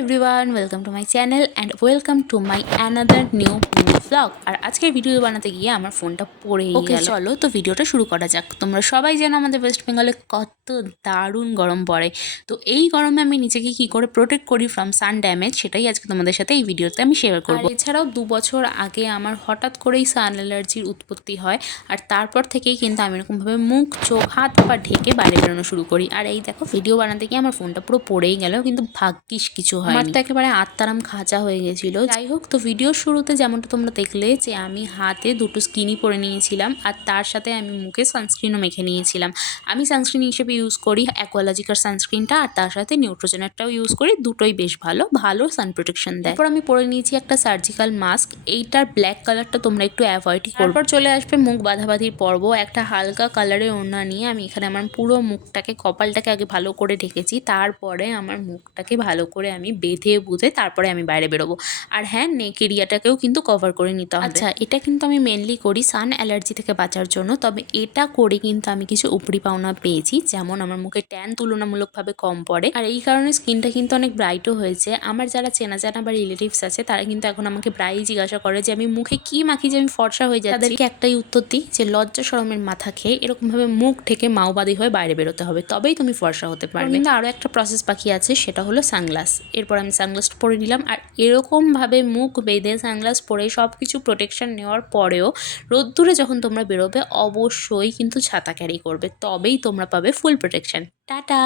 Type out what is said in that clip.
Everyone, welcome to my channel and welcome to my another new blog. আর আজকের video বানাতে গিয়ে আমার ফোনটা পড়েই গেল। চলো তো ভিডিওটা শুরু করা যাক। তোমরা সবাই জানো আমাদের ওয়েস্ট বেঙ্গলে কত দারুণ গরম পড়ে। তো এই গরমে আমি নিজেকে কী করে প্রোটেক্ট করি ফ্রম সান ড্যামেজ, সেটাই আজকে তোমাদের সাথে এই ভিডিওতে আমি শেয়ার করবো। এছাড়াও 2 বছর আগে আমার হঠাৎ করেই সান অ্যালার্জির উৎপত্তি হয়, আর তারপর থেকেই কিন্তু আমি এরকমভাবে মুখ, চোখ, হাত পা ঢেকে বাইরে বেরোনো শুরু করি। আর এই দেখো, ভিডিও বানাতে গিয়ে আমার ফোনটা পুরো পড়েই গেল, কিন্তু ভাগ্যিস কিছু হয়। আমার তো একেবারে আত্মারাম খাঁচা হয়ে গেছিল। যাই হোক, তো ভিডিওর শুরুতে যেমনটা তোমরা দেখলে যে আমি হাতে 2টো স্কিনই পরে নিয়েছিলাম, আর তার সাথে আমি মুখে সানস্ক্রিনও মেখে নিয়েছিলাম। আমি সানস্ক্রিন হিসেবে ইউজ করি অ্যাকোয়ালজিকার সানস্ক্রিনটা, আর তার সাথে নিউট্রোজেনেরটাও ইউজ করি। দুটোই বেশ ভালো ভালো সান প্রোটেকশন দেয়। এরপর আমি পরে নিয়েছি একটা সার্জিক্যাল মাস্ক। এইটার ব্ল্যাক কালারটা তোমরা একটু অ্যাভয়েডই করো। তারপর চলে আসবে মুখ বাঁধাবাঁধির পর্ব। একটা হালকা কালারের ওড়না নিয়ে আমি এখানে আমার পুরো মুখটাকে, কপালটাকে আগে ভালো করে ঢেকেছি। তারপরে আমার মুখটাকে ভালো করে আমি বেঁধে বুঝে তারপরে আমি বাইরে বেরোবো। আর হ্যাঁ, নেক এরিয়াটাকেও কিন্তু কভার করে নিতে হবে। আচ্ছা, এটা কিন্তু আমি মেনলি করি সান অ্যালার্জি থেকে বাঁচার জন্য। তবে এটা করে কিন্তু আমি কিছু উপরি পাওনা পেয়েছি, যেমন আমার মুখে ট্যান তুলনামূলকভাবে কম পড়ে, আর এই কারণে স্কিনটা কিন্তু অনেক ব্রাইটও হয়েছে। আমার যারা চেনা জানা বা রিলেটিভস আছে, তারা কিন্তু এখন আমাকে প্রায়ই জিজ্ঞাসা করে যে আমি মুখে কি মাখি যে আমি ফর্সা হয়ে যাচ্ছি। তাদেরকে একটাই উত্তর দিই যে লজ্জা শরমের মাথা খেয়ে এরকমভাবে মুখ ঢেকে মাওবাদী হয়ে বাইরে বেরোতে হবে, তবেই তুমি ফর্সা হতে পারবে। কিন্তু আরও একটা প্রসেস বাকি আছে, সেটা হলো সানগ্লাস। এরপর আমি সানগ্লাসটা পরে নিলাম, আর এরকমভাবে মুখ বেঁধে সানগ্লাস পরে সব কিছু প্রোটেকশন নেওয়ার পরেও রোদ্দুরে যখন তোমরা বেরোবে অবশ্যই কিন্তু ছাতা ক্যারি করবে, তবেই তোমরা পাবে ফুল প্রোটেকশন। টাটা।